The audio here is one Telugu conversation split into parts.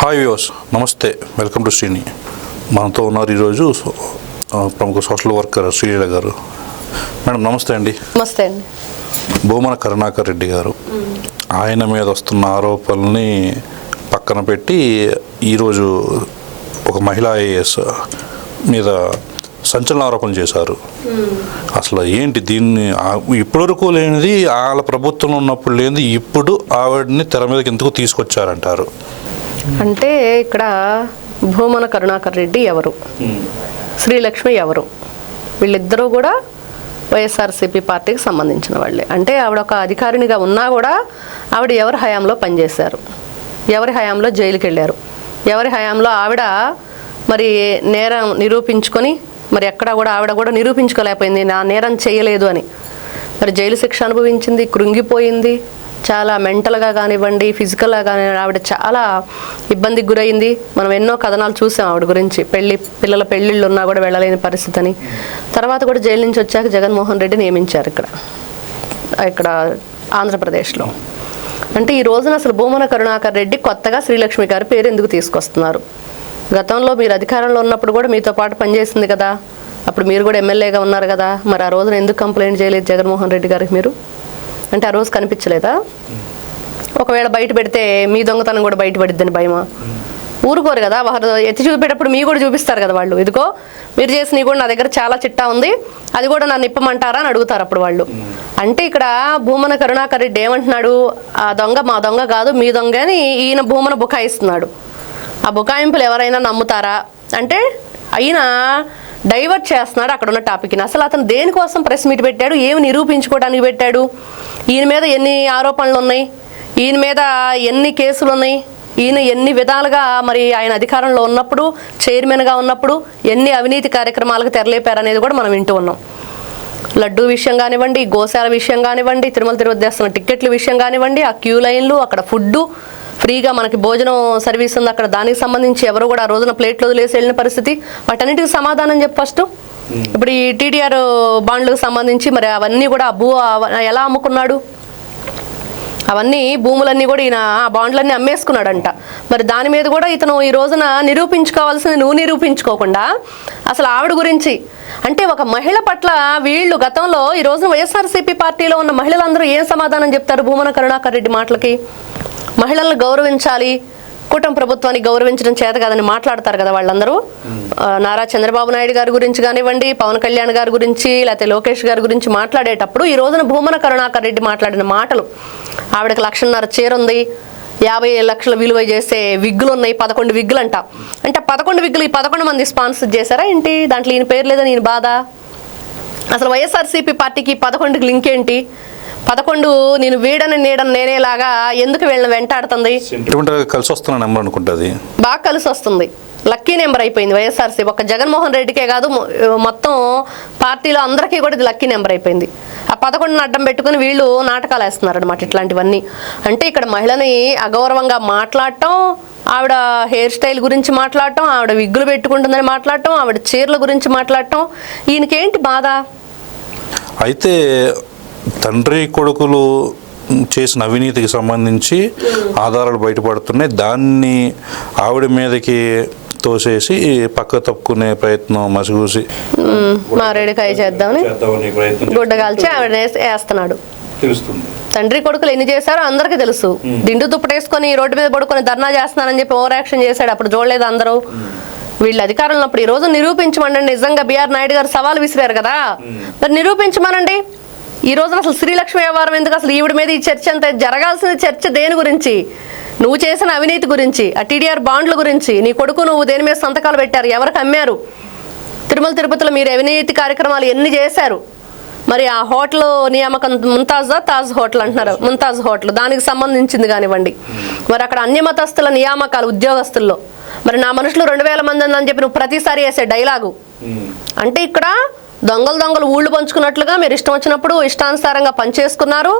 హాయ్ వ్యూవర్స్, నమస్తే. Welcome to Srini. మనతో ఉన్నారు ఈరోజు ప్రముఖ సోషల్ వర్కర్ శ్రీలీల గారు. మేడం నమస్తే అండి. నమస్తే అండి. భూమన కరుణాకర్ రెడ్డి గారు, ఆయన మీద వస్తున్న ఆరోపణల్ని పక్కన పెట్టి ఈరోజు ఒక మహిళా ఐఏఎస్ మీద సంచలన ఆరోపణలు చేశారు. అసలు ఏంటి దీన్ని ఇప్పటివరకు లేనిది, వాళ్ళ ప్రభుత్వంలో ఉన్నప్పుడు లేనిది ఇప్పుడు ఆవిడని తెర మీదకి ఎందుకు తీసుకొచ్చారంటారు? అంటే ఇక్కడ భూమన కరుణాకర్ రెడ్డి ఎవరు, శ్రీలక్ష్మి ఎవరు, వీళ్ళిద్దరూ కూడా వైఎస్ఆర్సీపీ పార్టీకి సంబంధించిన వాళ్ళే. అంటే ఆవిడ ఒక అధికారినిగా ఉన్నా కూడా ఆవిడ ఎవరి హయాంలో పనిచేశారు, ఎవరి హయాంలో జైలుకి వెళ్ళారు, ఎవరి హయాంలో ఆవిడ మరి నేరం నిరూపించుకొని మరి ఎక్కడా కూడా ఆవిడ కూడా నిరూపించుకోలేకపోయింది నా నేరం చేయలేదు అని. మరి జైలు శిక్ష అనుభవించింది, కృంగిపోయింది, చాలా మెంటల్గా కానివ్వండి, ఫిజికల్గా కానివ్వండి, ఆవిడ చాలా ఇబ్బందికి గురైంది. మనం ఎన్నో కథనాలు చూసాం ఆవిడ గురించి. పిల్లల పెళ్ళిళ్ళు ఉన్నా కూడా వెళ్ళలేని పరిస్థితి అని. తర్వాత కూడా జైలు నుంచి వచ్చాక జగన్మోహన్ రెడ్డి నియమించారు ఇక్కడ ఆంధ్రప్రదేశ్లో. అంటే ఈ రోజున అసలు భూమన కరుణాకర్ రెడ్డి కొత్తగా శ్రీలక్ష్మి గారి పేరు ఎందుకు తీసుకొస్తున్నారు? గతంలో మీరు అధికారంలో ఉన్నప్పుడు కూడా మీతో పాటు పనిచేసింది కదా, అప్పుడు మీరు కూడా ఎమ్మెల్యేగా ఉన్నారు కదా, మరి ఆ రోజున ఎందుకు కంప్లైంట్ చేయలేదు జగన్మోహన్ రెడ్డి గారికి మీరు? అంటే ఆ రోజు కనిపించలేదా? ఒకవేళ బయట పెడితే మీ దొంగతనం కూడా బయటపడిద్దని భయమా? ఊరుకోరు కదా, ఎత్తి చూపేటప్పుడు మీ కూడా చూపిస్తారు కదా వాళ్ళు. ఇదిగో మీరు చేసినవి కూడా నా దగ్గర చాలా చిట్టా ఉంది, అది కూడా నన్ను ఇప్పమంటారా అని అడుగుతారు అప్పుడు వాళ్ళు. అంటే ఇక్కడ భూమన కరుణాకర్ రెడ్డి ఏమంటున్నాడు, ఆ దొంగ మా దొంగ కాదు మీ దొంగ అని ఈయన భూమన బుకాయిస్తున్నాడు. ఆ బుకాయింపులు ఎవరైనా నమ్ముతారా? అంటే అయినా డైవర్ట్ చేస్తున్నాడు అక్కడ ఉన్న టాపిక్ని. అసలు అతను దేనికోసం ప్రెస్ మీట్ పెట్టాడు, ఏమి నిరూపించుకోవడానికి పెట్టాడు, ఈయన మీద ఎన్ని ఆరోపణలు ఉన్నాయి, ఈయన మీద ఎన్ని కేసులు ఉన్నాయి, ఈయన ఎన్ని విధాలుగా మరి ఆయన అధికారంలో ఉన్నప్పుడు చైర్మన్గా ఉన్నప్పుడు ఎన్ని అవినీతి కార్యక్రమాలకు తెరలేపారనేది కూడా మనం వింటూ ఉన్నాం. లడ్డూ విషయం కానివ్వండి, గోశాల విషయం కానివ్వండి, తిరుపతి దేవస్థానం టిక్కెట్ల విషయం కానివ్వండి, ఆ క్యూ లైన్లు, అక్కడ ఫుడ్డు ఫ్రీగా మనకి భోజనం సర్వీస్ ఉంది అక్కడ, దానికి సంబంధించి ఎవరు కూడా ఆ రోజున ప్లేట్లు వదిలేసి వెళ్ళిన పరిస్థితి. వాటన్నిటికి సమాధానం చెప్పు ఫస్ట్. ఇప్పుడు ఈ టీడీఆర్ బాండ్లకు సంబంధించి మరి అవన్నీ కూడా ఎలా అమ్ముకున్నాడు? అవన్నీ భూములన్నీ కూడా ఈయన ఆ బాండ్లన్నీ అమ్మేసుకున్నాడంట. మరి దాని మీద కూడా ఇతను ఈ రోజున నిరూపించుకోవాల్సింది నువ్వు నిరూపించుకోకుండా అసలు ఆవిడ గురించి అంటే ఒక మహిళ పట్ల వీళ్ళు గతంలో ఈ రోజున వైఎస్ఆర్సీపీ పార్టీలో ఉన్న మహిళలందరూ ఏం సమాధానం చెప్తారు భూమన కరుణాకర్ రెడ్డి మాటలకి? మహిళలను గౌరవించాలి, కూటమి ప్రభుత్వాన్ని గౌరవించడం చేత కాదని మాట్లాడతారు కదా వాళ్ళందరూ. నారా చంద్రబాబు నాయుడు గారి గురించి కానివ్వండి, పవన్ కళ్యాణ్ గారి గురించి, లేకపోతే లోకేష్ గారి గురించి మాట్లాడేటప్పుడు ఈ రోజున భూమన కరుణాకర్ రెడ్డి మాట్లాడిన మాటలు, ఆవిడకి 1,50,000 చీర ఉంది, 50 లక్షల విలువ చేసే విగ్గులు ఉన్నాయి, 11 విగ్గులు అంట. అంటే 11 విగ్గులు ఈ 11 మంది స్పాన్సర్ చేశారా ఏంటి? దాంట్లో ఈయన పేరు లేదని ఈయన బాధ. అసలు వైఎస్ఆర్సీపీ పార్టీకి 11కి లింక్ ఏంటి? 11 నేను వీడని నీడని నేనేలాగా ఎందుకు వీళ్ళని వెంటాడుతుంది? కలిసి వస్తున్న నెంబర్ అనుకుంటుంది, బాగా కలిసి వస్తుంది. లక్కీ నెంబర్ అయిపోయింది వైఎస్ఆర్సీ. ఒక జగన్మోహన్ రెడ్డికే కాదు, మొత్తం పార్టీలో అందరికీ కూడా ఇది లక్కీ నెంబర్ అయిపోయింది. ఆ 11ని అడ్డం పెట్టుకుని వీళ్ళు నాటకాలు వేస్తున్నారు అనమాట ఇట్లాంటివన్నీ. అంటే ఇక్కడ మహిళని అగౌరవంగా మాట్లాడటం, ఆవిడ హెయిర్ స్టైల్ గురించి మాట్లాడటం, ఆవిడ విగ్గులు పెట్టుకుంటుందని మాట్లాడటం, ఆవిడ చీరల గురించి మాట్లాడటం, ఈయనకేంటి బాధ? అయితే తండ్రి కొడుకులు చేసిన అవినీతికి సంబంధించి ఆధారాలు బయటపడుతున్నాయి. దాన్ని ఆవిడ మీదకి తోసేసి పక్క తప్పుకునే ప్రయత్నం మసిగూసి మారేడుకాయ చేద్దామని గుడ్డగాల్చి ఆవిడ వేస్తున్నాడు. తండ్రి కొడుకులు ఎన్ని చేశారో అందరికీ తెలుసు. దిండు దుప్పటేసుకొని రోడ్డు మీద పడుకొని ధర్నా చేస్తున్నానని చెప్పి ఓవర్ యాక్షన్ చేశాడు. అప్పుడు చూడలేదు అందరూ. వీళ్ళు అధికారంలో ఉన్నప్పుడు ఈ రోజు నిరూపించమనండి. నిజంగా బిఆర్ నాయుడు గారు సవాల్ విసిరారు కదా, మరి నిరూపించమనండి. ఈ రోజున అసలు శ్రీలక్ష్మి వ్యవహారం ఎందుకు? అసలు ఈవిడ మీద ఈ చర్చ అంతా జరగాల్సిన చర్చ దేని గురించి? నువ్వు చేసిన అవినీతి గురించి, ఆ టీడీఆర్ బాండ్ల గురించి, నీ కొడుకు నువ్వు దేని మీద సంతకాలు పెట్టారు, ఎవరికి అమ్మారు, తిరుపతిలో మీరు అవినీతి కార్యక్రమాలు ఎన్ని చేశారు, మరి ఆ హోటల్ నియామకం తాజ్ హోటల్ అంటున్నారు, ముంతాజ్ హోటల్, దానికి సంబంధించింది కానివ్వండి, మరి అక్కడ అన్యమతస్తుల నియామకాలు ఉద్యోగస్తుల్లో, మరి నా మనుషులు 2,000 మంది అని చెప్పి నువ్వు ప్రతిసారి వేసే డైలాగు. అంటే ఇక్కడ దొంగలు ఊళ్ళు పంచుకున్నట్లుగా మీరు ఇష్టం వచ్చినప్పుడు ఇష్టానుసారంగా పనిచేసుకున్నారు,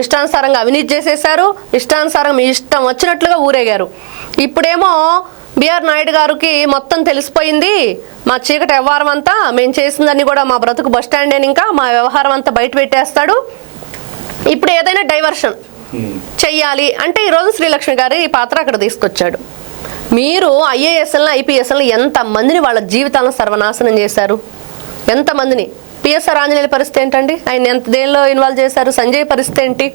ఇష్టానుసారంగా అవినీతి చేసేశారు, ఇష్టానుసారంగా మీ ఇష్టం వచ్చినట్లుగా ఊరేగారు. ఇప్పుడేమో బిఆర్ నాయుడు గారికి మొత్తం తెలిసిపోయింది, మా చీకటి వ్యవహారం అంతా మేము చేసిందని కూడా మా బ్రతుకు బస్ స్టాండ్ అని ఇంకా మా వ్యవహారం అంతా బయట పెట్టేస్తాడు. ఇప్పుడు ఏదైనా డైవర్షన్ చెయ్యాలి అంటే ఈరోజు శ్రీలక్ష్మి గారి పాత్ర అక్కడ తీసుకొచ్చాడు. మీరు ఐఏఎస్ఎల్ని ఐపీఎస్ఎల్ని ఎంతమందిని వాళ్ళ జీవితాలను సర్వనాశనం చేశారు? ఎంతమందిని? పిఎస్ఆర్ ఆంజనేయుల పరిస్థితి ఏంటండి? ఆయన ఎంత దేనిలో ఇన్వాల్వ్ చేశారు? సంజయ్ పరిస్థితి ఏంటి?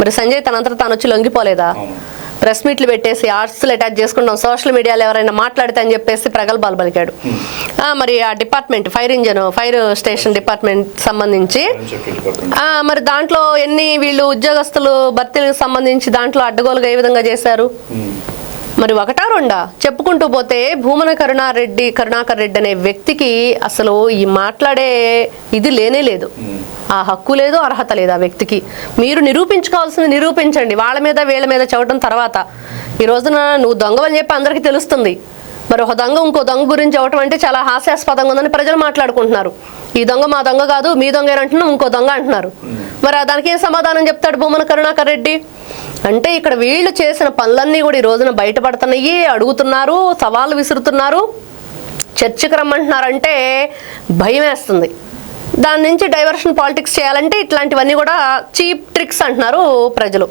మరి సంజయ్ తనంతట తాను వచ్చి లొంగిపోలేదా? ప్రెస్ మీట్లు పెట్టేసి ఆర్ట్స్లు అటాచ్ చేసుకుంటాం, సోషల్ మీడియాలో ఎవరైనా మాట్లాడితే అని చెప్పేసి ప్రగల్భాలు పలికాడు. మరి ఆ డిపార్ట్మెంట్ ఫైర్ స్టేషన్ డిపార్ట్మెంట్ సంబంధించి మరి దాంట్లో ఎన్ని వీళ్ళు ఉద్యోగస్తులు భర్తీలకు సంబంధించి దాంట్లో అడ్డగోలుగా ఏ విధంగా చేశారు? మరి ఒకటా రెండా చెప్పుకుంటూ పోతే భూమన కరుణాకర్ రెడ్డి అనే వ్యక్తికి అసలు ఈ మాట్లాడే ఇది లేనే లేదు, ఆ హక్కు లేదు, అర్హత లేదు ఆ వ్యక్తికి. మీరు నిరూపించుకోవాల్సింది నిరూపించండి, వాళ్ళ మీద వీళ్ళ మీద చెప్పడం తర్వాత. ఈ రోజున నువ్వు దొంగవని చెప్పి అందరికీ తెలుస్తుంది, మరి ఒక దొంగ ఇంకో దొంగ గురించి చెప్పడం అంటే చాలా హాస్యాస్పదంగా ఉందని ప్రజలు మాట్లాడుకుంటున్నారు. ఈ దొంగ మా దొంగ కాదు, మీ దొంగ ఏనంటున్నాం, ఇంకో దొంగ అంటున్నారు. మరి దానికి ఏం సమాధానం చెప్తాడు భూమన కరుణాకర్ రెడ్డి? అంటే ఇక్కడ వీళ్ళు చేసిన పనులన్నీ కూడా ఈ రోజున బయటపడుతున్నాయి, అడుగుతున్నారు, సవాళ్ళు విసురుతున్నారు, చర్చకు రమ్మంటున్నారంటే భయం వేస్తుంది. దాని నుంచి డైవర్షన్ పాలిటిక్స్ చేయాలంటే ఇట్లాంటివన్నీ కూడా చీప్ ట్రిక్స్ అంటున్నారు ప్రజలు.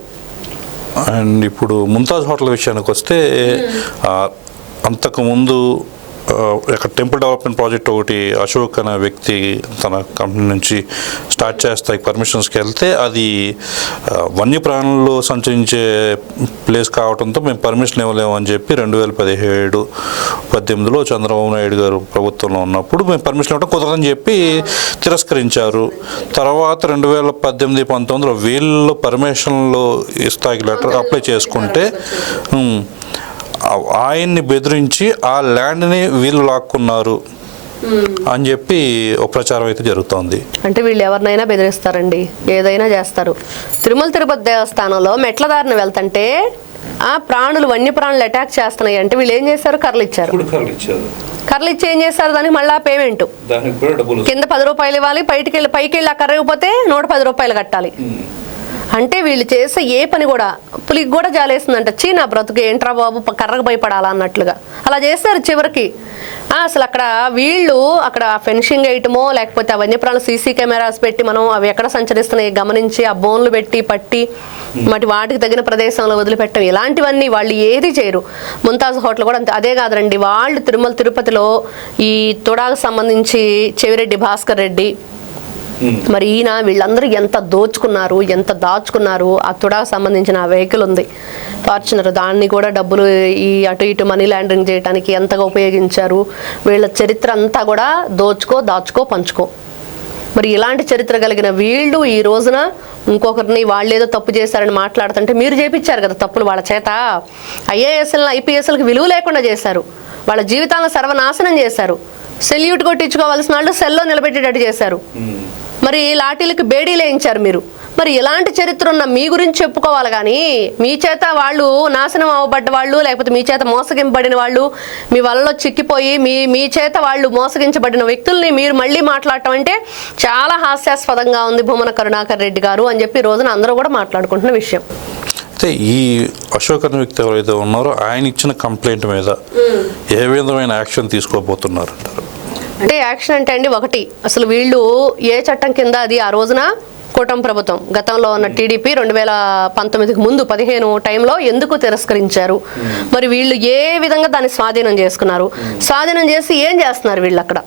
అండ్ ఇప్పుడు ముంతాజ్ హోటల్ విషయానికి వస్తే అంతకుముందు ఇక్కడ టెంపుల్ డెవలప్మెంట్ ప్రాజెక్ట్ ఒకటి అశోక్ అనే వ్యక్తి తన కంపెనీ నుంచి స్టార్ట్ చేస్తాయి పర్మిషన్స్కి వెళ్తే అది వన్యప్రాణులు సంచరించే ప్లేస్ కావడంతో మేము పర్మిషన్ ఇవ్వలేము అని చెప్పి 2017-18లో చంద్రబాబు నాయుడు గారు ప్రభుత్వంలో ఉన్నప్పుడు మేము పర్మిషన్ ఇవ్వడం కుదరదని చెప్పి తిరస్కరించారు. తర్వాత 2018-19లో వీళ్ళు పర్మిషన్లు ఇస్తాకి లెటర్ అప్లై చేసుకుంటే ఆయన్ని బెదిరించి ఆ ల్యాండ్ని వీళ్ళు లాక్కున్నారు అని చెప్పి ఒక ప్రచారం అయితే జరుగుతోంది. అంటే వీళ్ళు ఎవరినైనా బెదిరిస్తారండి, ఏదైనా చేస్తారు. తిరుపతి దేవస్థానంలో మెట్ల దారిని వెళ్తుంటే వన్యప్రాణులు అటాక్ చేస్తున్నాయి అంటే వీళ్ళు ఏం చేశారు? కర్రలు ఇచ్చారు. కర్రలు ఇచ్చి ఏం చేస్తారు? దానికి మళ్ళీ పేమెంట్ కింద 10 రూపాయలు ఇవ్వాలి, పైకి వెళ్ళి ఆ కర్ర ఇవ్వకపోతే 110 రూపాయలు కట్టాలి. అంటే వీళ్ళు చేసే ఏ పని కూడా పులికి కూడా జాలేస్తుందంట, చీనా బ్రతుకు ఏంట్రా బాబు కర్రకు భయపడాలా అన్నట్లుగా అలా చేస్తారు చివరికి. అసలు వీళ్ళు అక్కడ ఫెన్షింగ్ వేయటమో లేకపోతే అవన్నీ ప్రాణాలు సీసీ కెమెరాస్ పెట్టి మనం అవి ఎక్కడ సంచరిస్తున్నాయి గమనించి ఆ బోన్లు పెట్టి పట్టి వాటికి తగిన ప్రదేశంలో వదిలిపెట్టడం, ఇలాంటివన్నీ వాళ్ళు ఏది చేయరు. ముంతాజ్ హోటల్ కూడా అంతే. అదే కాదండి, వాళ్ళు తిరుపతిలో ఈ తుడాకు సంబంధించి చెవిరెడ్డి భాస్కర్ రెడ్డి మరి ఈయన వీళ్ళందరూ ఎంత దోచుకున్నారు, ఎంత దాచుకున్నారు. ఆ తుడాకు సంబంధించిన వెహికల్ ఉంది ఫార్చునర్, దాన్ని కూడా డబ్బులు ఈ అటు ఇటు మనీ లాండరింగ్ చేయడానికి ఎంతగా ఉపయోగించారు. వీళ్ళ చరిత్ర అంతా కూడా దాచుకో పంచుకో. మరి ఇలాంటి చరిత్ర కలిగిన వీళ్ళు ఈ రోజున ఇంకొకరిని వాళ్ళు ఏదో తప్పు చేశారని మాట్లాడుతుంటే మీరు చేపించారు కదా తప్పులు వాళ్ళ చేత. ఐఏఎస్ఎల్ ఐపీఎస్ఎల్కి విలువ లేకుండా చేశారు, వాళ్ళ జీవితాలను సర్వనాశనం చేశారు. సెల్యూట్ కొట్టించుకోవాల్సిన వాళ్ళు సెల్లో నిలబెట్టేటట్టు చేశారు. మరి లాఠీలకు బేడీలు వేయించారు మీరు. మరి ఇలాంటి చరిత్ర ఉన్న మీ గురించి చెప్పుకోవాలి కానీ మీ చేత వాళ్ళు నాశనం అవ్వబడ్డ వాళ్ళు, లేకపోతే మీ చేత మోసగింపబడిన వాళ్ళు, మీ వలలో చిక్కిపోయి మీ చేత వాళ్ళు మోసగించబడిన వ్యక్తుల్ని మీరు మళ్ళీ మాట్లాడటం అంటే చాలా హాస్యాస్పదంగా ఉంది భూమన కరుణాకర్ రెడ్డి గారు అని చెప్పి రోజున అందరూ కూడా మాట్లాడుకుంటున్న విషయం. అయితే ఈ అశోక్ అనే వ్యక్తి ఎవరైతే ఉన్నారో ఆయన ఇచ్చిన కంప్లైంట్ మీద ఏ విధమైన యాక్షన్ తీసుకోబోతున్నారు అంటారు? అంటే యాక్షన్ అంటే అండి, ఒకటి అసలు వీళ్ళు ఏ చట్టం కింద అది ఆ రోజున కూటమి ప్రభుత్వం గతంలో ఉన్న టీడీపీ 2019కి ముందు 15 టైంలో ఎందుకు తిరస్కరించారు, మరి వీళ్ళు ఏ విధంగా దాన్ని స్వాధీనం చేసుకున్నారు, స్వాధీనం చేసి ఏం చేస్తున్నారు వీళ్ళు అక్కడ,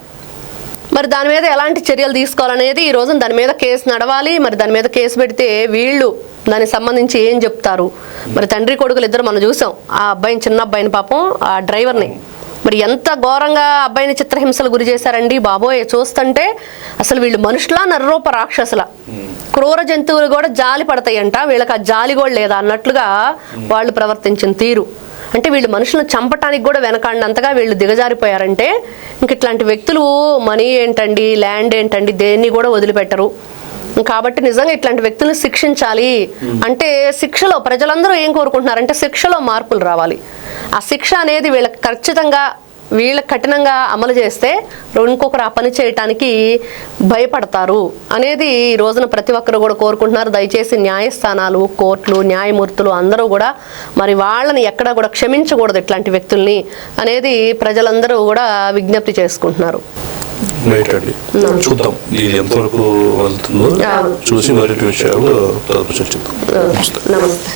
మరి దాని మీద ఎలాంటి చర్యలు తీసుకోవాలనేది ఈ రోజున దాని మీద కేసు నడవాలి. మరి దాని మీద కేసు పెడితే వీళ్ళు దానికి సంబంధించి ఏం చెప్తారు. మరి తండ్రి కొడుకులు ఇద్దరు మనం చూసాం, ఆ అబ్బాయిని చిన్న అబ్బాయిని పాపం ఆ డ్రైవర్ని మరి ఎంత ఘోరంగా అబ్బాయిని చిత్రహింసలు గురి చేశారండి బాబోయ్. చూస్తుంటే అసలు వీళ్ళు మనుషులా నరరూప రాక్షసుల, క్రూర జంతువులు కూడా జాలి పడతాయంట, వీళ్ళకి ఆ జాలి కూడా లేదా అన్నట్లుగా వాళ్ళు ప్రవర్తించిన తీరు. అంటే వీళ్ళు మనుషులను చంపటానికి కూడా వెనకాడినంతగా వీళ్ళు దిగజారిపోయారంటే ఇంక ఇట్లాంటి వ్యక్తులు మనీ ఏంటండి, ల్యాండ్ ఏంటండి, దేన్ని కూడా వదిలిపెట్టరు. కాబట్టి నిజంగా ఇట్లాంటి వ్యక్తులను శిక్షించాలి. అంటే శిక్షలో ప్రజలందరూ ఏం కోరుకుంటున్నారంటే శిక్షలో మార్పులు రావాలి. ఆ శిక్ష అనేది వీళ్ళకి ఖచ్చితంగా వీళ్ళకి కఠినంగా అమలు చేస్తే ఇంకొకరు ఆ పని చేయటానికి భయపడతారు అనేది ఈ రోజున ప్రతి ఒక్కరు కూడా కోరుకుంటున్నారు. దయచేసి న్యాయస్థానాలు, కోర్టులు, న్యాయమూర్తులు అందరూ కూడా మరి వాళ్ళని ఎక్కడా కూడా క్షమించకూడదు ఇట్లాంటి వ్యక్తుల్ని అనేది ప్రజలందరూ కూడా విజ్ఞప్తి చేసుకుంటున్నారు. చూద్దాం ఇది ఎంతవరకు వెళ్తుందో చూసి మరిన్ని విషయాలు చర్చిద్దాం. నమస్తే.